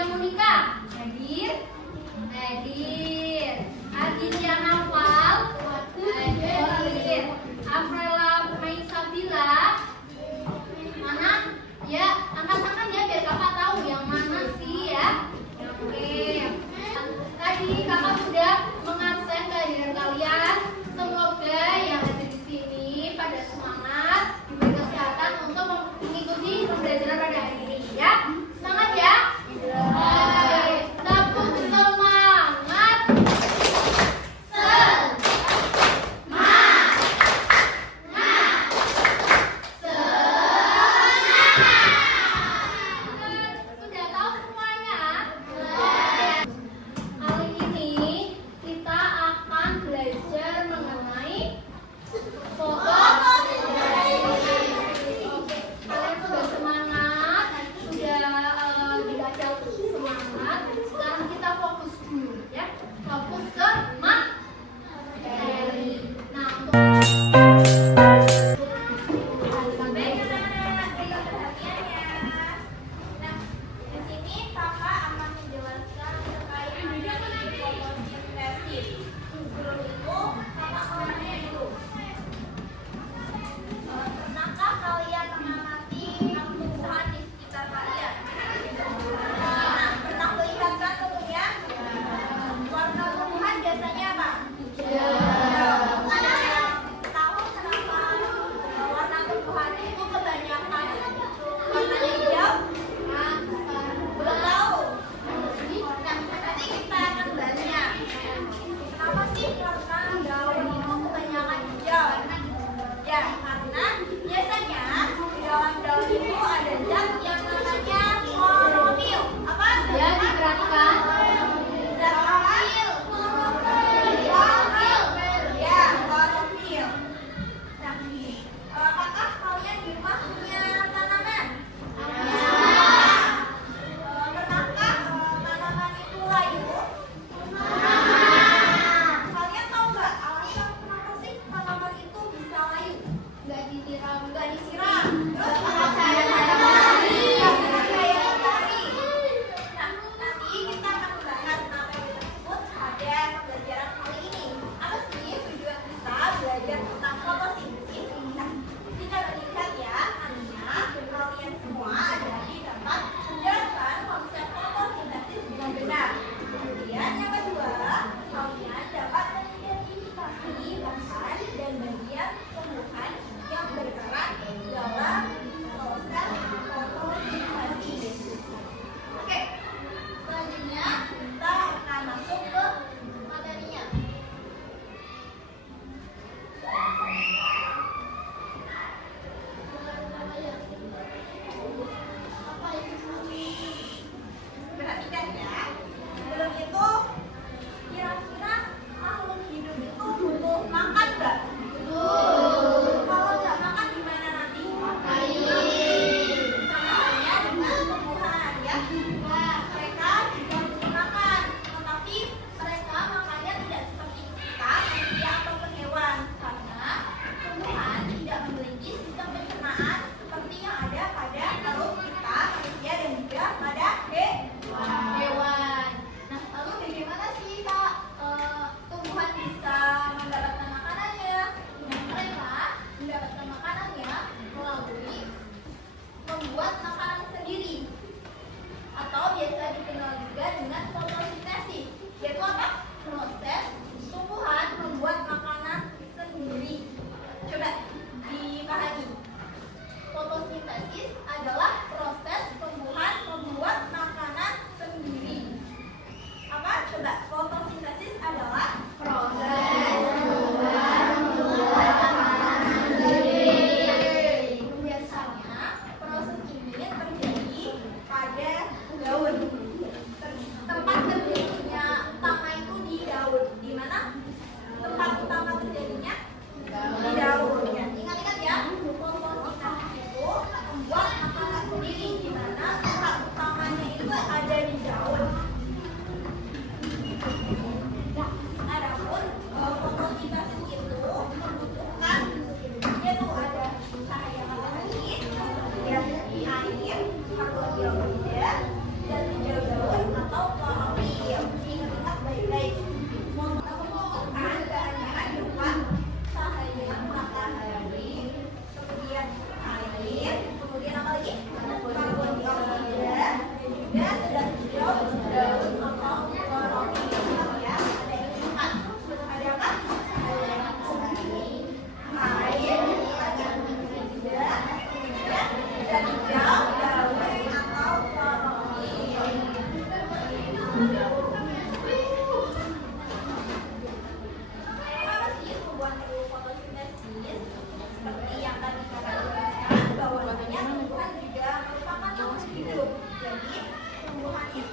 Ardilia Monika. Hadir. Hadir. Ardilia Naufal. Hadir. Afrila Maisabila. Mana? Ya, angkat tangan ya biar kakak tahu yang mana sih ya. Oke. Tadi kakak sudah mengabsen kehadiran kalian. Semoga yang ada di sini pada semangat, diberi kesehatan untuk mengikuti pembelajaran pada hari ini ya. Semangat ya. Baik. Tepuk semangat.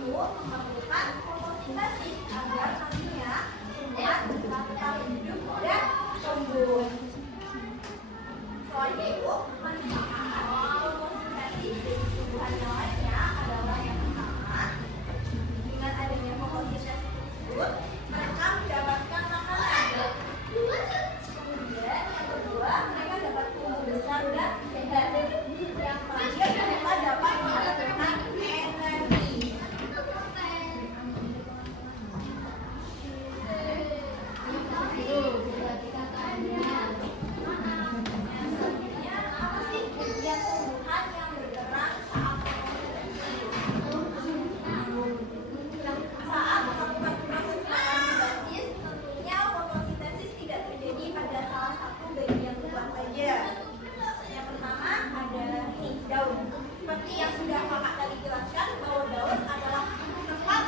memerlukan fotosintesis agar nantinya tumbuhan bisa tetap hidup dan tumbuh. Selain itu, manfaat fotosintesis dari tumbuhan yang lainnya adalah yang pertama, dengan adanya fotosintesis tersebut, mereka mendapatkan makanan. Kemudian yang kedua, mereka dapat tumbuh besar dan sehat. Yang terakhir, mereka dapat menghasilkan energi. Apa sih kegiatan tumbuhan yang bergerak saat fotosintesis? Saat melakukan proses fotosintesis, tentunya fotosintesis tidak terjadi pada salah satu bagian tubuh saja. Yang pertama ada daun. Seperti yang sudah kakak tadi jelaskan, bahwa daun adalah tempat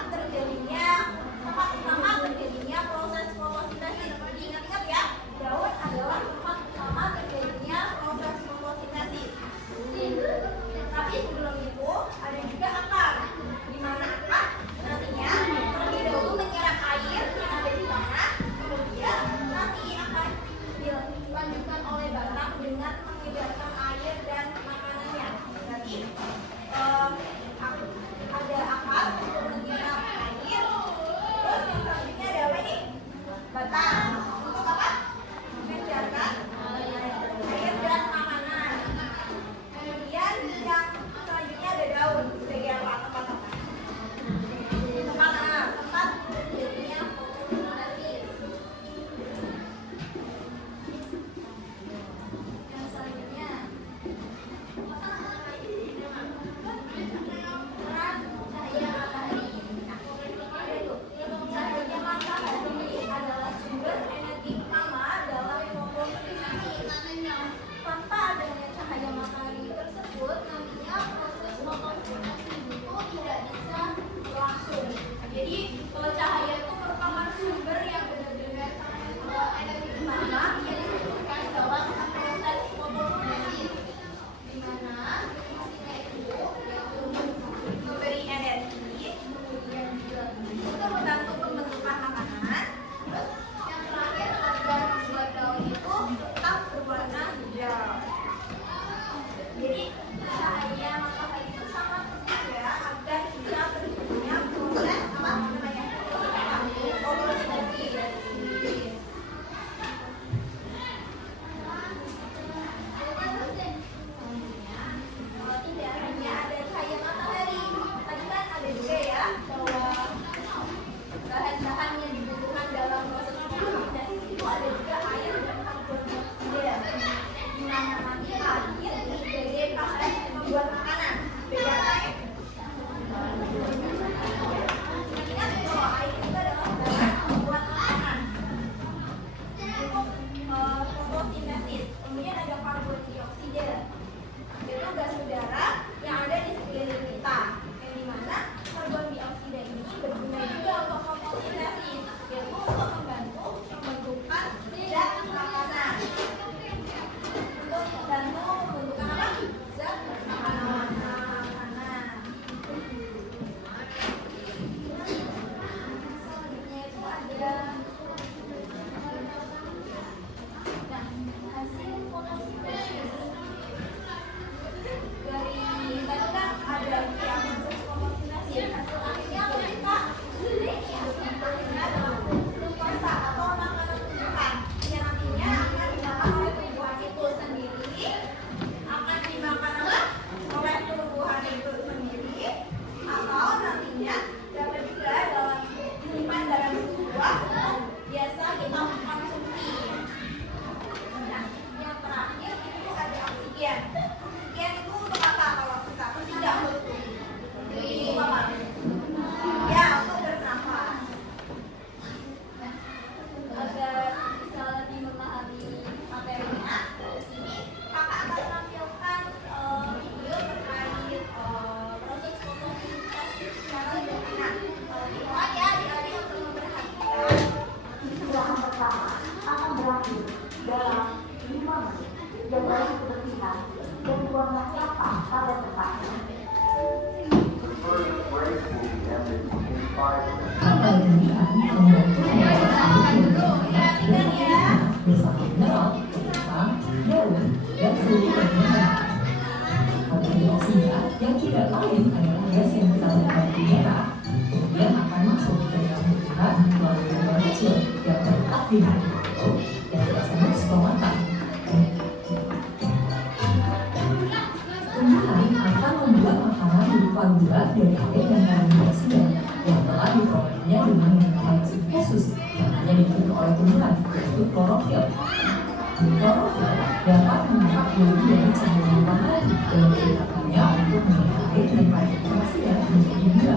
utama terjadinya proses fotosintesis. Jadi ingat-ingat ya, daun adalah tempat utama terjadinya proses fotosintesis. Tapi sebelum itu ada juga akar. Di mana akar nantinya terlebih dahulu menyerap air yang ada di tanah, kemudian nanti akan dilanjutkan oleh batang dengan mengedarkan air dan makanannya. Berarti ada akar untuk menyerap air, terus yang selanjutnya ada apa ini? Batang. Untuk apa? Mengedarkan air dan makanan. Kemudian yang selanjutnya ada daun. Sebagai apa? Tempat terjadinya fotosintesis. Yang selanjutnya peran cahaya matahari. Cahaya matahari adalah sumber energi utama dalam fotosintesis. Tanpa adanya cahaya matahari tersebut, nantinya proses fotosintesis itu tidak bisa berlangsung. Jadi kalau cahaya itu merupakan sumber yang benar-benar energi utama yang dibutuhkan dalam proses fotosintesis, di mana fungsinya itu yaitu memberi energi, kemudian juga untuk membantu pembentukan makanan. Terus yang terakhir agar membuat daun itu tetap berwarna hijau. Jadi cahaya matahari itu sangat penting ya, agar bisa terjadinya proses apa namanya fotosintesis. Tidak hanya ada cahaya matahari, tadi kan ada juga ya bahwa bahan-bahan yang dibutuhkan dalam proses fotosintesis itu ada juga air dan karbon dioksida, di mana nanti air sebagai bahan membuat makanan. Beda air. Ingat bahwa air itu adalah bahan membuat makanan. Untuk fotosintesis, kemudian ada karbon dioksida, yaitu gas udara yang ada di sekeliling kita, yang dimana karbon dioksida ini berguna juga untuk fotosintesis, yaitu untuk membantu pembentukan zat makanan. Untuk membantu pembentukan apa? Zat makanan. Selanjutnya itu ada hasil fotosintesis. Dari tadi kan ada yang proses fotosintesis, hasil akhirnya apa sih Kak? Hasil akhirnya adalah glukose atau makanan tumbuhan yang nantinya akan dimakan oleh tumbuhan itu sendiri, akan dimakan oleh tumbuhan itu sendiri, atau nantinya dapat juga disimpan dalam buah biasa kita konsumsi. Nah, yang terakhir itu ada oksigen. Oksigen itu untuk apa kalau kita tidak betul? Untuk apa? Ya, untuk bernafas. Nah, agar bisa lebih memahami materinya, di sini kakak akan menampilkan video terkait proses fotosintesis secara sederhana. Mohon ya adik-adik untuk memperhatikan. Gerakan pertama akan berakhir dalam 5 menit dan berarti berpihak dan buanglah sampah pada tempatnya. Pada kemudian membantu bersama mineral, kentang, daun, dan seluruh bagian. Karbon dioksida yang tidak lain adalah gas yang kita lakukan di darah, kemudian akan masuk ke dalam tubuh melalui lubang kecil yang terletak di hati dan kita sebut stomata. Tumbuhan akan membuat makanan berupa gula dari air dan karbon dioksida yang telah diprosesnya dengan enzim khusus yang hanya dibentuk oleh tumbuhan, yaitu klorofil. Klorofil dapat menangkap UV dari cahaya matahari dan menggunakannya untuk mengolah air dan karbon dioksida menjadi gula.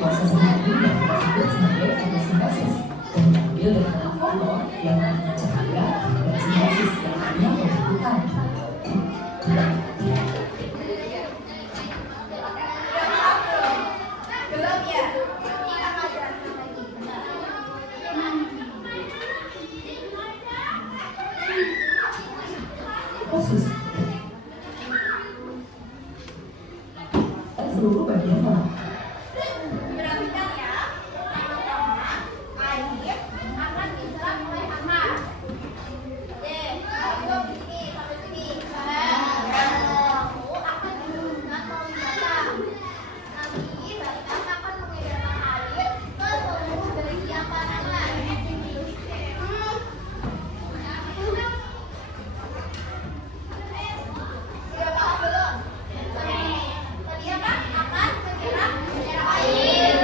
Proses ini yang kita sebut sebagai fotosintesis dan diambil dari kata foto yang artinya cahaya dan sintesis yang artinya pembentukan. Belum ya? Kita akan jelaskan lagi. Khusus dan seluruh bagian dalam. Perhatikan ya. Pertama, air akan diserap oleh akar. Oke, ayo di sini sampai sini. Lalu akan dihembuskan melalui batang. Nanti batang akan mengedarkan air ke seluruh bagian tanaman. Sudah paham belum? Tadi apa? Akan menyerap air.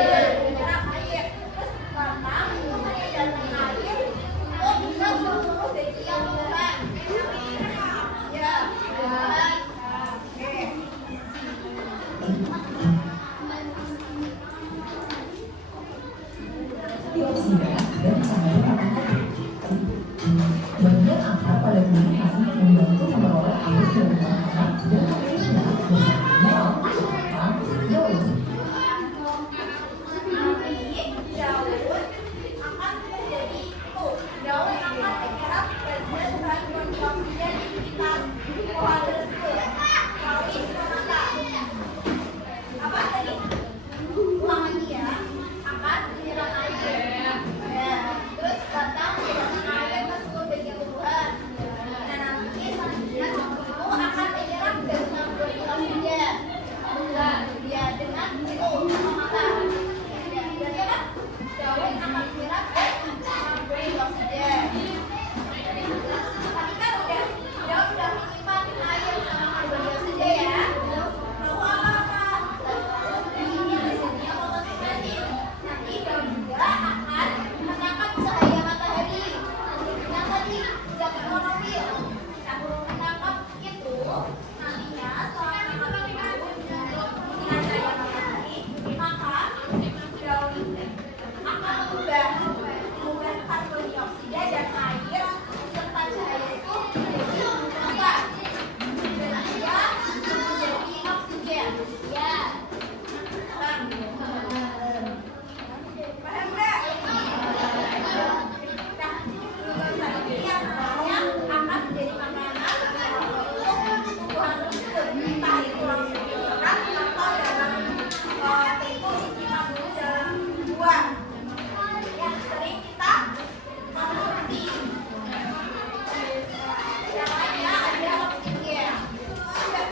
Menyerap air. Terus batang itu mengedarkan air untuk ke seluruh bagian tumbuhan. Ya. Oke. Dioksida dan cahaya matahari. Bagian akar pada tumbuhan membantu memperoleh air dari tanah dan airnya bersama mineral, kentang, daun. Nanti daun akan menjadi itu. Daun akan menyerap gas karbon dioksida di sekitar pohon tersebut melalui stomata. Apa tadi? Ulang lagi ya. Akan menyerap air. Ya. Terus batang menyerap air ke seluruh bagian tumbuhan. Nah nanti selanjutnya itu akan menyerap gas karbon dioksida. Ya dengan itu stomata. Ya, berarti apa? Daun akan menyerap gas karbon dioksida. Tadi kan udah daun udah menyimpan air sama karbon dioksida ya. Lalu apa? Ini hasilnya fotosintesis. Nanti daun juga akan menangkap cahaya matahari. Yang tadi zat klorofil. Nah, menangkap itu nantinya setelah menangkap itu dengan cahaya matahari, maka daun akan mengubah karbon dioksida dan air serta cahaya itu menjadi glukosa dan dia menjadi oksigen. Ya. Paham? Paham nggak? Nah, glukosa ini yang namanya akan menjadi makanan untuk tumbuhan tersebut. Entah itu langsung diserap atau dalam itu disimpan dulu dalam buah yang sering kita konsumsi. Yang lainnya ada oksigen. Sudah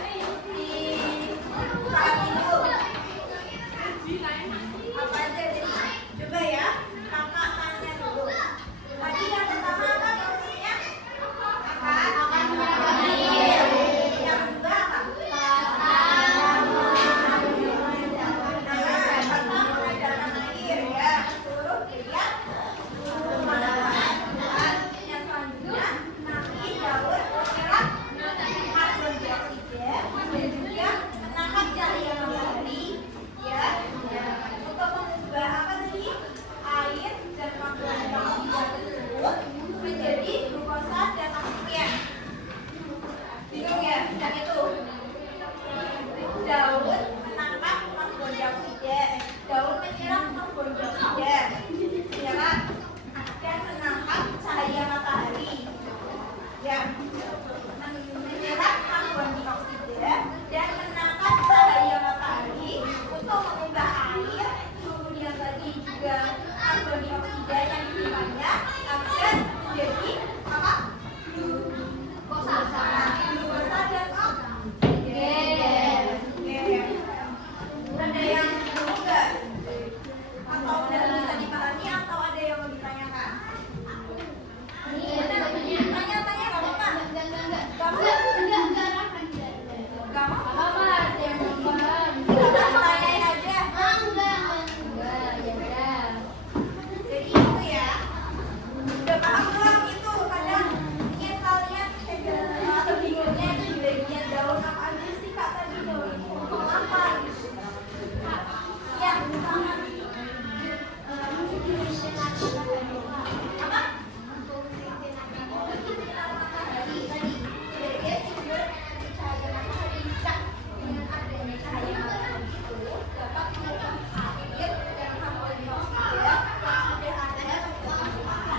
dipahami dulu. Apa aja jadi? Coba ya, kakak tanya dulu. Tadi yang pertama apa prosesnya? Akan menyerap air. Yang kedua apa? Batang mengedarkan air ya ke seluruh bagian tumbuhan. Yang selanjutnya nanti daun menyerap karbon dioksida dan juga menangkap cahaya matahari ya untuk mengubah apa tadi? Air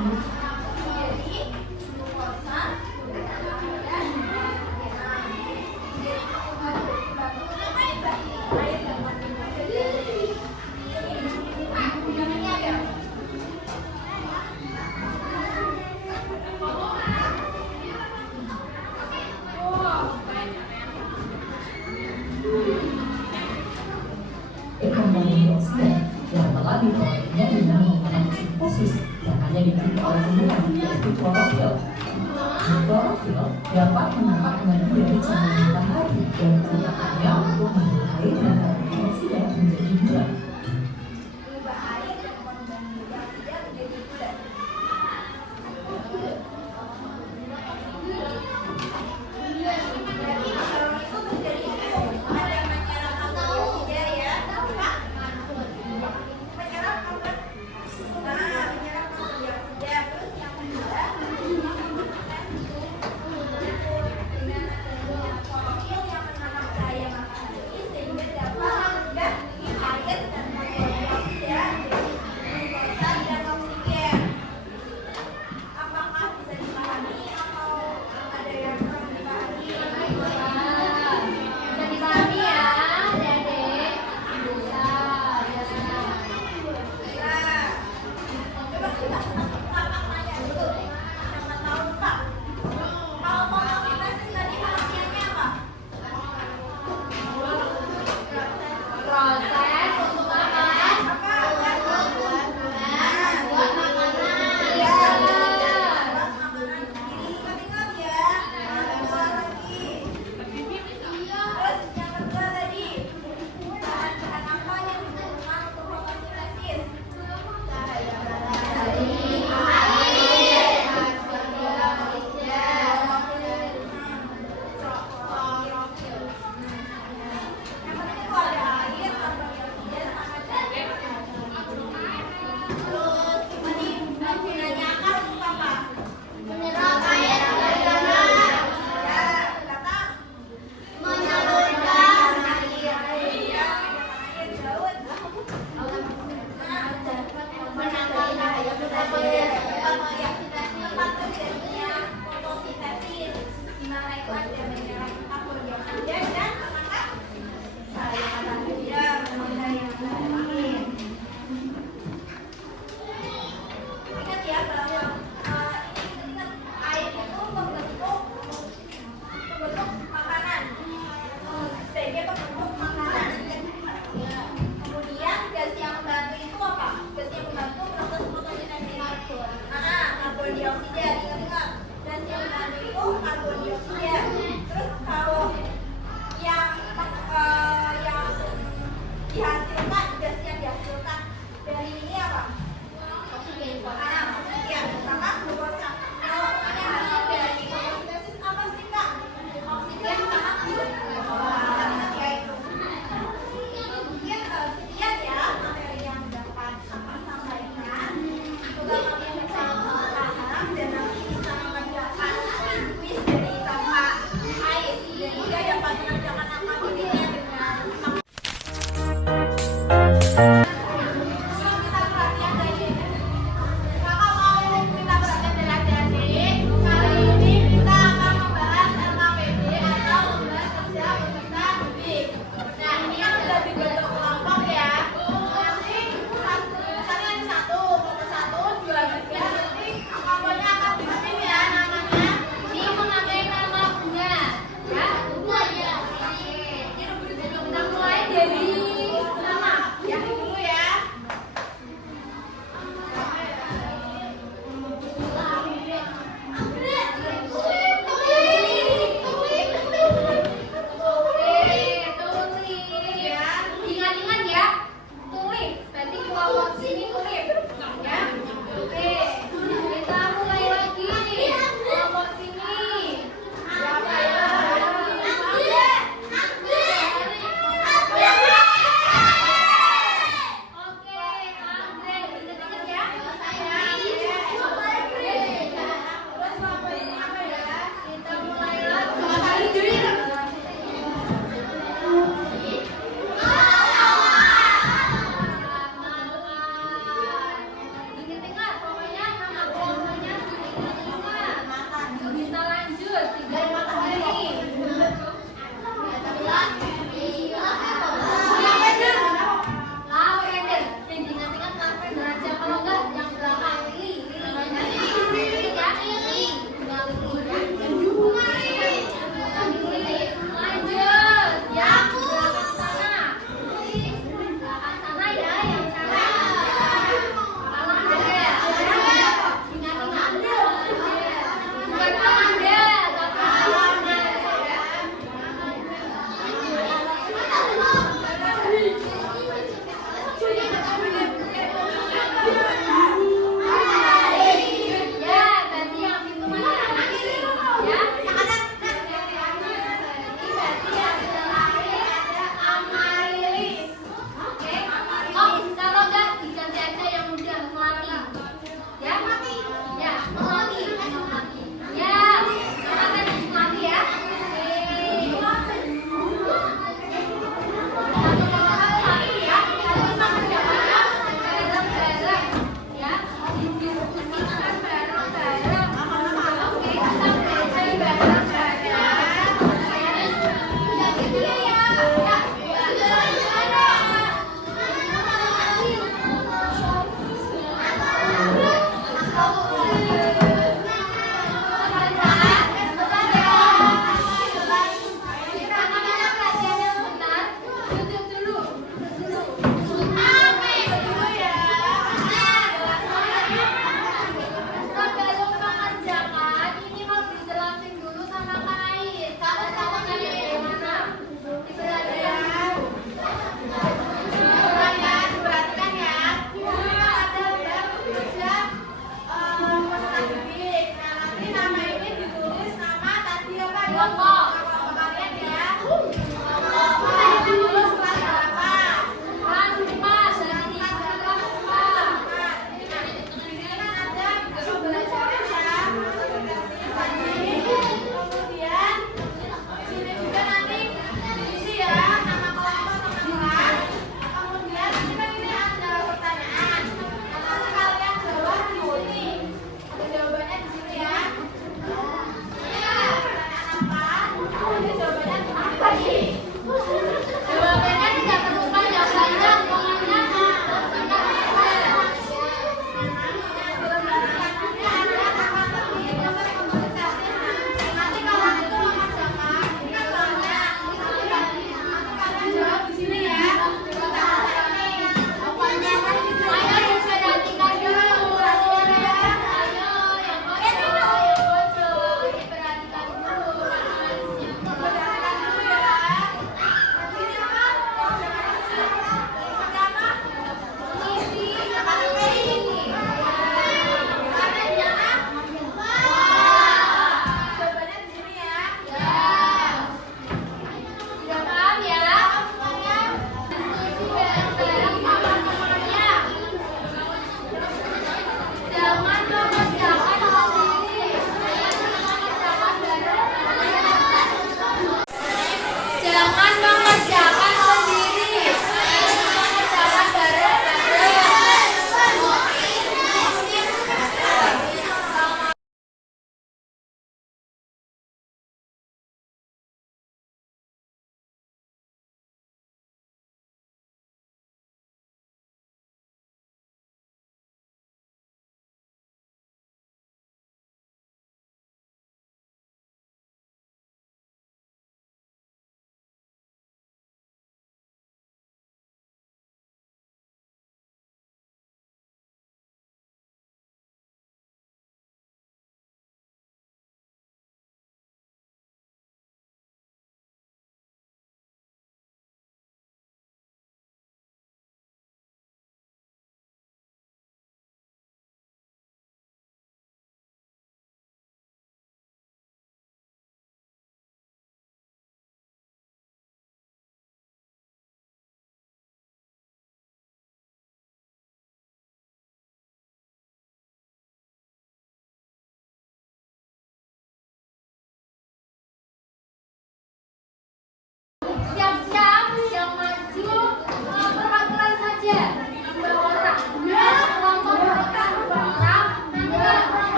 Jadi glukosa dan Antioksidan yang telah diproduksinya dengan menggunakan mesin khusus yang hanya dimiliki oleh tumbuhan, yaitu klorofil. Klorofil dapat menangkap energi dari cahaya matahari dan menggunakannya untuk membuat air dan karbon dioksida menjadi gula. mengubah air dan karbon dioksida menjadi gula. Jadi kalau itu terjadi ada menyerap karbon dioksida ya, Kak? Menyerap karbon, menyerap karbon dioksida. Terus yang kedua dengan adanya klorofil yang menangkap cahaya matahari sehingga dapat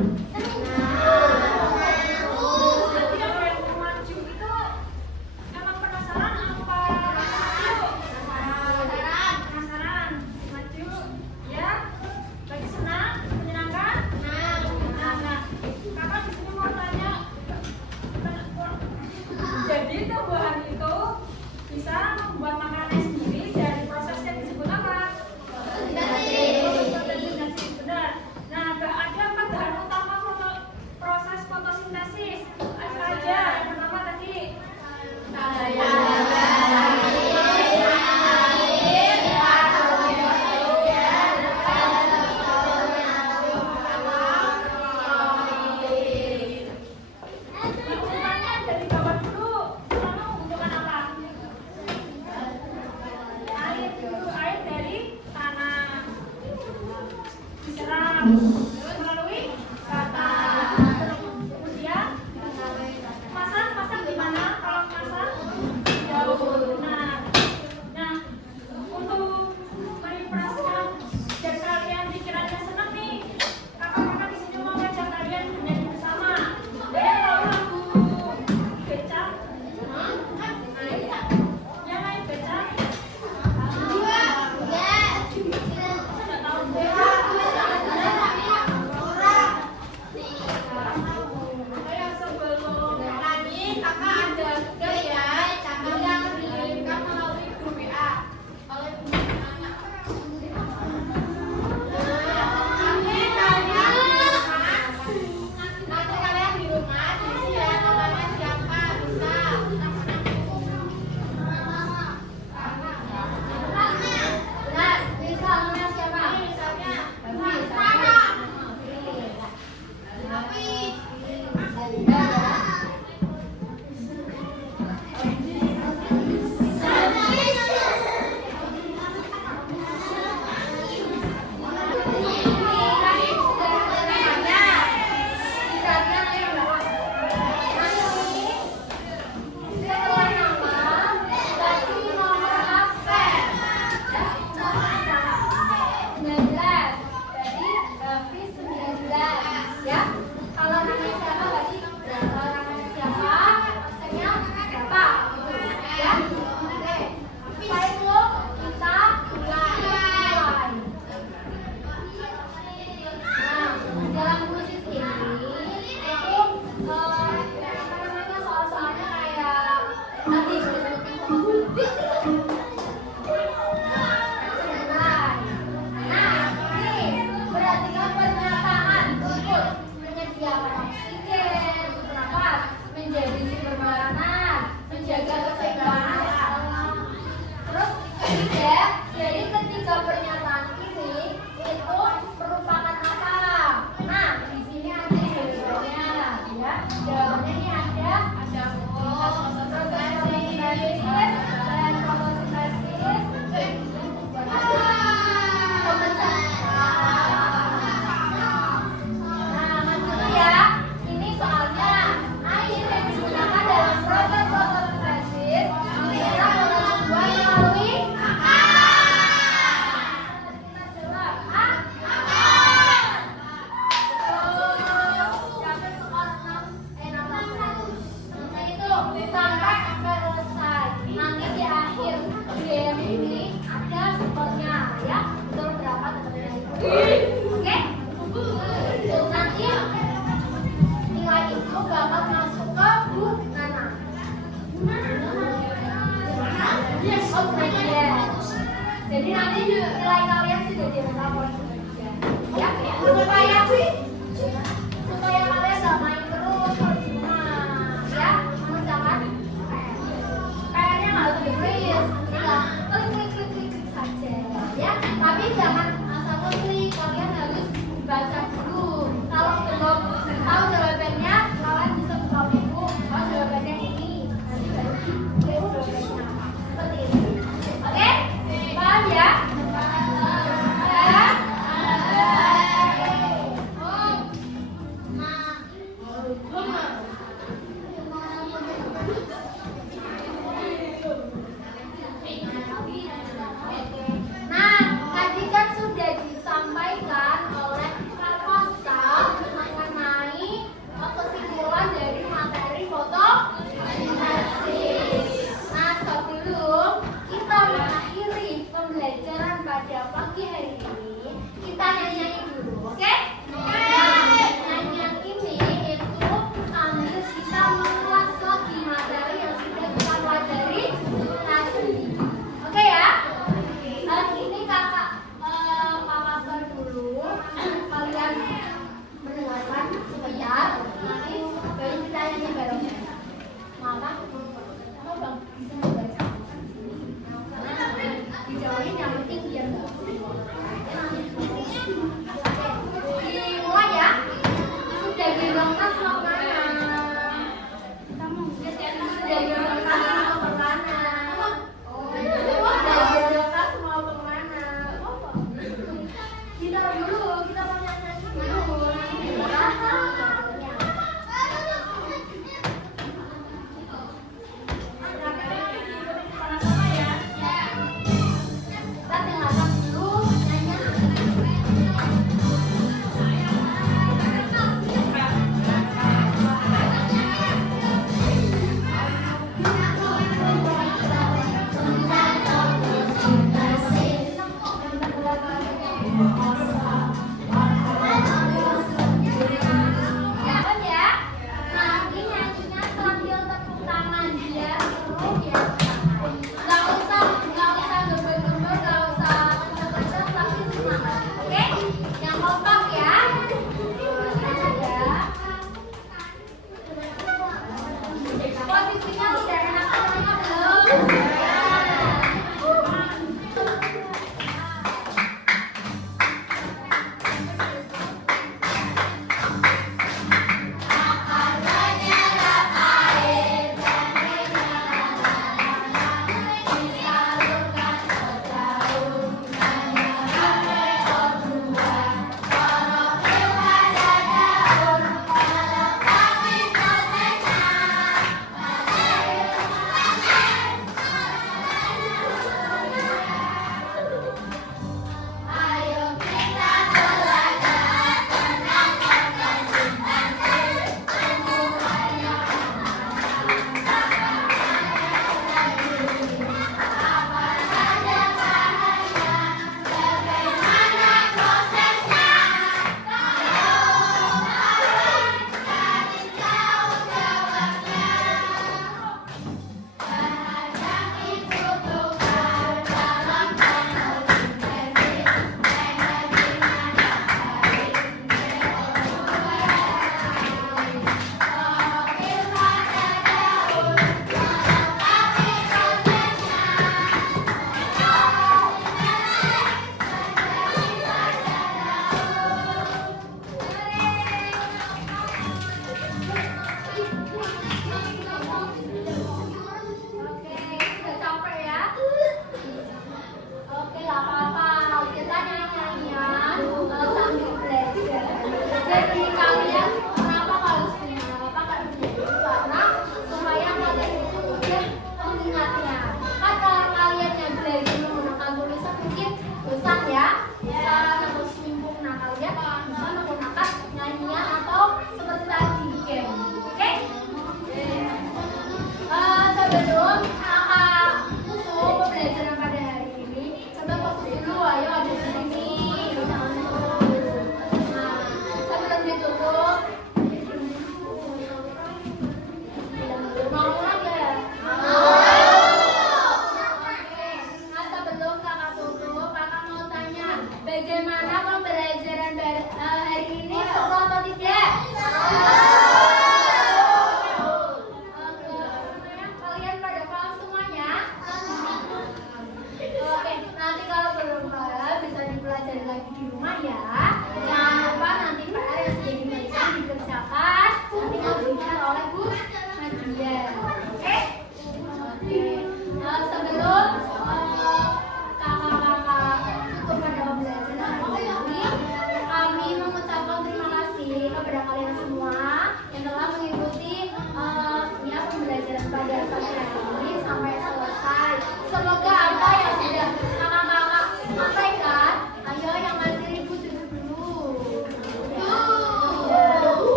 Jadi yang maju itu emang penasaran apa? Penasaran, maju, ya? Lagi senang, menyenangkan? Nah, kakak di sini mau tanya. Jadi tumbuhan itu bisa membuat makanan sendiri dari proses yang disebut apa? Fotosintesis, benar. Nah, ada empat bahan utama proses fotosintesis. Apa aja? Yang pertama tadi. Urutannya dari bawah dulu. Pertama membutuhkan apa? Air dulu, air dari tanah. Diserap melalui batang. Kemudian masak di mana? Kalau masak jauh. Nah, untuk merefreshkan biar kalian pikirannya senang nih, kakak-kakak di sini mau ngajak kalian bernyanyi bersama. Kalian tahu lagu Becak? Yang lain Becak? Nggak tahu.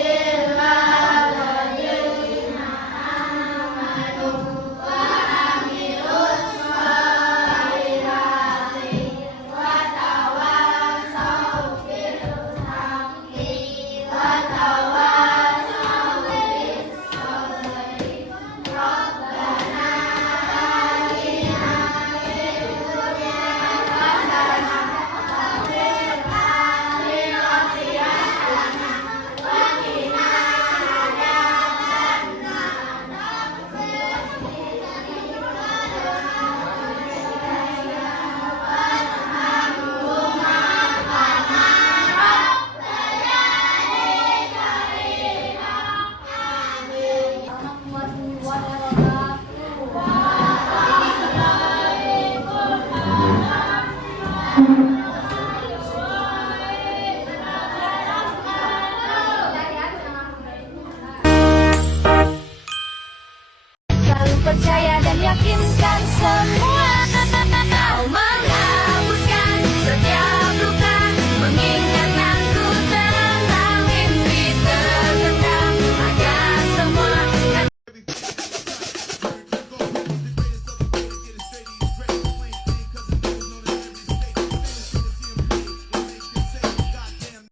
إلا